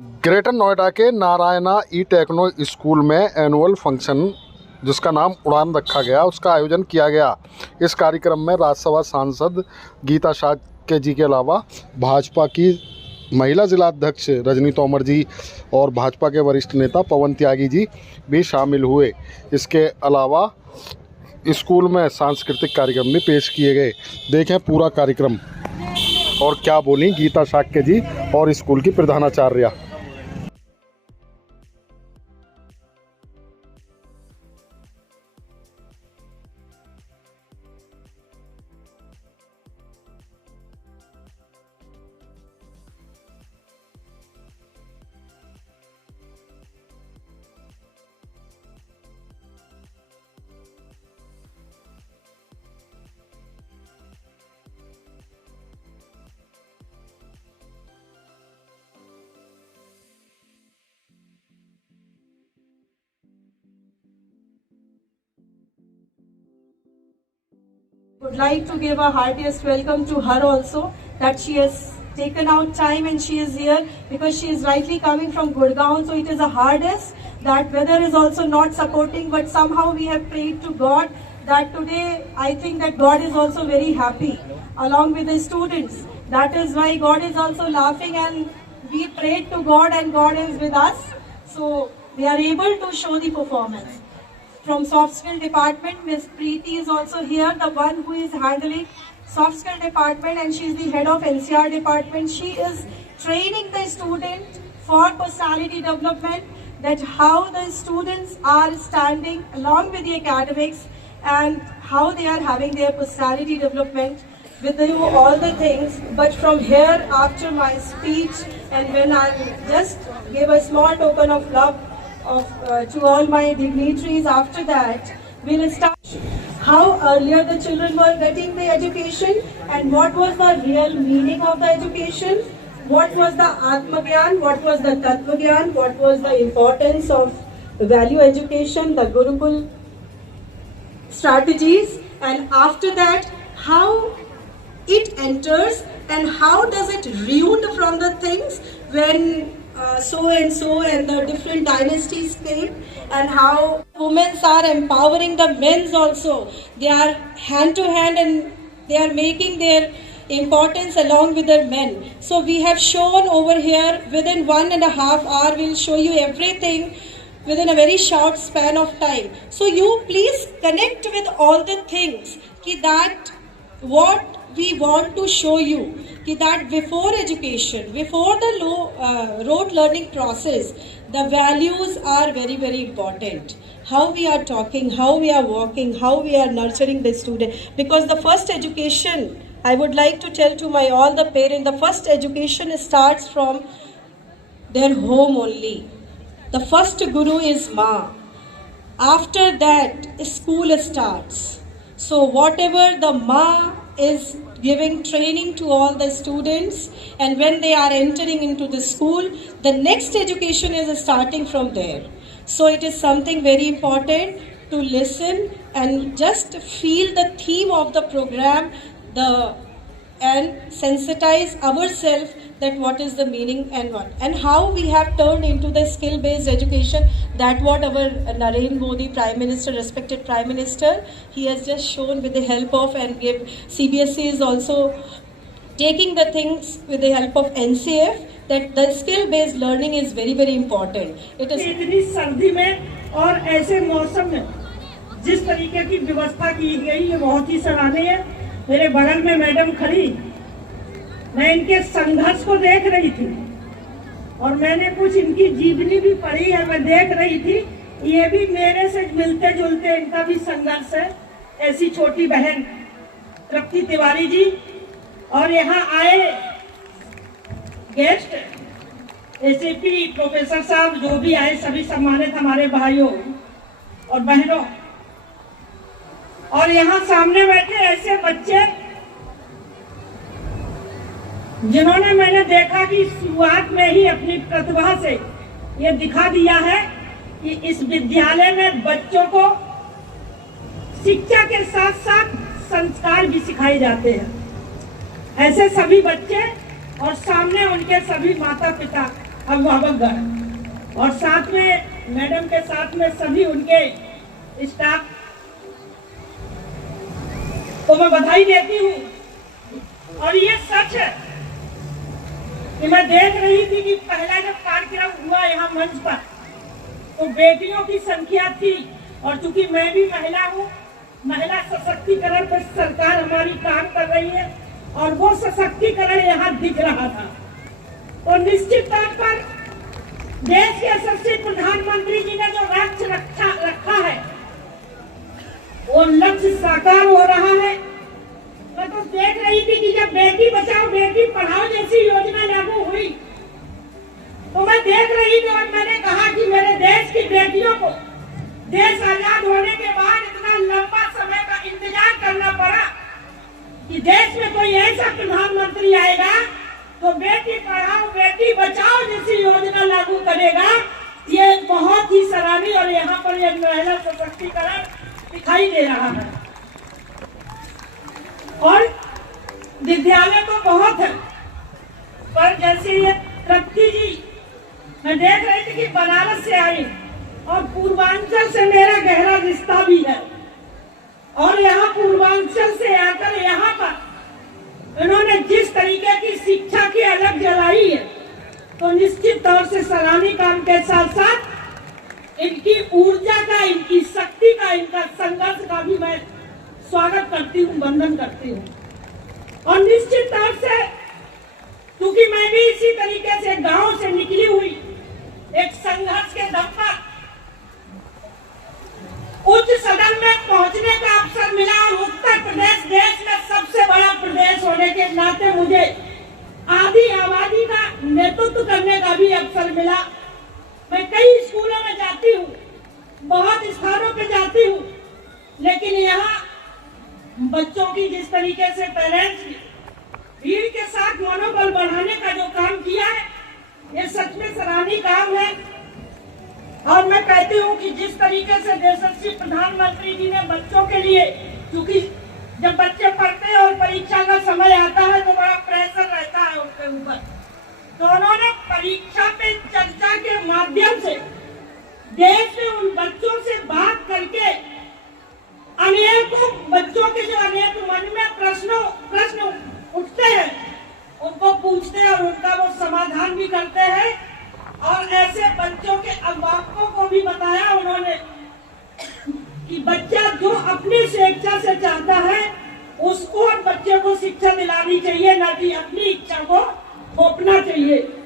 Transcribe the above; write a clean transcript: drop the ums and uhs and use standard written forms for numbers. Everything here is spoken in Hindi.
ग्रेटर नोएडा के नारायणा ई टेक्नो स्कूल में एनुअल फंक्शन जिसका नाम उड़ान रखा गया उसका आयोजन किया गया। इस कार्यक्रम में राज्यसभा सांसद गीता शाक्य जी के अलावा भाजपा की महिला जिलाध्यक्ष रजनी तोमर जी और भाजपा के वरिष्ठ नेता पवन त्यागी जी भी शामिल हुए। इसके अलावा स्कूल में सांस्कृतिक कार्यक्रम भी पेश किए गए। देखें पूरा कार्यक्रम और क्या बोली गीता शाक्य जी और स्कूल की प्रधानाचार्य। Would like to give a heartiest welcome to her also, that she has taken out time and she is here because she is rightly coming from Gurgaon, so it is the hardest. That weather is also not supporting, but somehow we have prayed to God that today I think that God is also very happy along with the students. That is why God is also laughing, and we prayed to God and God is with us. So we are able to show the performance. From soft skill department, Ms. Preeti is also here, the one who is handling soft skill department, and she is the head of NCR department. She is training the student for personality development, that how the students are standing along with the academics and how they are having their personality development. With you all the things, but from here after my speech and when I just give a small token of love to all my dignitaries, after that we'll start how earlier the children were getting the education and what was the real meaning of the education, what was the Atma Gyan, what was the Tattva Gyan, what was the importance of value education, the Gurukul strategies, and after that how it enters and how does it ruin from the things when so and so and the different dynasties came, and how women are empowering the men also. They are hand to hand and they are making their importance along with their men. So we have shown over here within 1.5 hours, we'll show you everything within a very short span of time. So you please connect with all the things that what we want to show you, that before education, before the rote learning process, the values are very, very important. How we are talking, how we are walking, how we are nurturing the student. Because the first education, I would like to tell to all the parents, the first education starts from their home only. The first guru is Ma. After that, school starts. So whatever the Ma is giving training to all the students, and when they are entering into the school, the next education is starting from there. So it is something very important to listen and just feel the theme of the program, and sensitize ourselves that what is the meaning and how we have turned into the skill-based education, that what our Narendra Modi Prime Minister, respected Prime Minister, he has just shown with the help of, and CBSE is also taking the things with the help of NCF, that the skill-based learning is very, very important. It is इतनी सर्दी में और ऐसे मौसम में जिस तरीके की व्यवस्था की गई ये बहुत ही सराहनीय है। मेरे बगल में मैडम खड़ी, मैं इनके संघर्ष को देख रही थी और मैंने कुछ इनकी जीवनी भी पढ़ी है, मैं देख रही थी ये भी मेरे से मिलते जुलते इनका भी संघर्ष है। ऐसी छोटी बहन तृप्ति तिवारी जी और यहाँ आए गेस्ट एसएपी प्रोफेसर साहब जो भी आए, सभी सम्मानित हमारे भाइयों और बहनों, और यहाँ सामने बैठे ऐसे बच्चे जिन्होंने मैंने देखा कि शुरुआत में ही अपनी प्रतिभा से ये दिखा दिया है कि इस विद्यालय में बच्चों को शिक्षा के साथ साथ संस्कार भी सिखाए जाते हैं। ऐसे सभी बच्चे और सामने उनके सभी माता पिता अभिभावकगण और साथ में मैडम के साथ में सभी उनके स्टाफ को मैं बधाई देती हूँ। और ये सच है कि मैं देख रही थी कि पहला जब कार्यक्रम हुआ यहाँ मंच पर तो बेटियों की संख्या थी, और चूंकि मैं भी महिला हूँ, महिला सशक्तिकरण पर सरकार हमारी काम कर रही है और वो सशक्तिकरण यहाँ दिख रहा था। तो निश्चित तौर पर देश के यशस्वी प्रधानमंत्री जी ने जो लक्ष्य रखा है वो लक्ष्य साकार हो रहा है। मैं तो देख रही थी कि जब बेटी बचाओ बेटी पढ़ाओ जैसी योजना लागू हुई तो मैं देख रही थी और मैंने कहा कि मेरे देश की बेटियों को देश आजाद होने के बाद इतना लंबा समय का इंतजार करना पड़ा कि देश में कोई ऐसा प्रधानमंत्री आएगा तो बेटी पढ़ाओ बेटी बचाओ जैसी योजना लागू करेगा। ये बहुत ही सराहनीय और यहाँ पर यह महिला सशक्तिकरण दिखाई दे रहा है। और विद्यालय तो बहुत है, पर जैसे ये तृप्ति जी मैं देख रही थी कि बनारस से आई और पूर्वांचल से मेरा गहरा रिश्ता भी है, और यहाँ पूर्वांचल से आकर यहाँ पर इन्होंने जिस तरीके की शिक्षा की अलग जलाई है तो निश्चित तौर से सराहनीय काम के साथ साथ इनकी ऊर्जा का, इनकी शक्ति का, इनका संघर्ष का भी मैं स्वागत करती हूँ, वंदन करती हूँ। और निश्चित तौर से क्योंकि मैं भी इसी तरीके से गांव से निकली हुई एक संघर्ष के दम पर उच्च सदन में पहुंचने का अवसर मिला, और उत्तर प्रदेश देश में सबसे बड़ा प्रदेश होने के नाते मुझे आधी आबादी का नेतृत्व करने का भी अवसर मिला। मैं कई स्कूलों में जाती हूँ, बहुत स्थानों पे जाती हूँ, लेकिन यहाँ बच्चों की जिस तरीके से पेरेंट्स भीड़ के साथ मनोबल बढ़ाने का जो काम किया है ये सच में सराहनीय काम है। और मैं कहती हूँ कि जिस तरीके से यशस्वी प्रधानमंत्री जी ने बच्चों के लिए, क्योंकि जब बच्चे पढ़ते हैं और परीक्षा का समय आता है तो बड़ा प्रेशर रहता है उनके ऊपर, तो उन्होंने परीक्षा पे चर्चा के माध्यम से देश में उन बच्चों से बात करके अनेकों बच्चों के जो अनेक मन में प्रश्न उठते हैं उनको पूछते हैं और उनका वो समाधान भी करते हैं। और ऐसे बच्चों के अभिभावकों को भी बताया उन्होंने कि बच्चा जो अपनी स्वेच्छा से चाहता है उसको बच्चे को शिक्षा दिलानी चाहिए, ना कि अपनी इच्छा को थोपना चाहिए।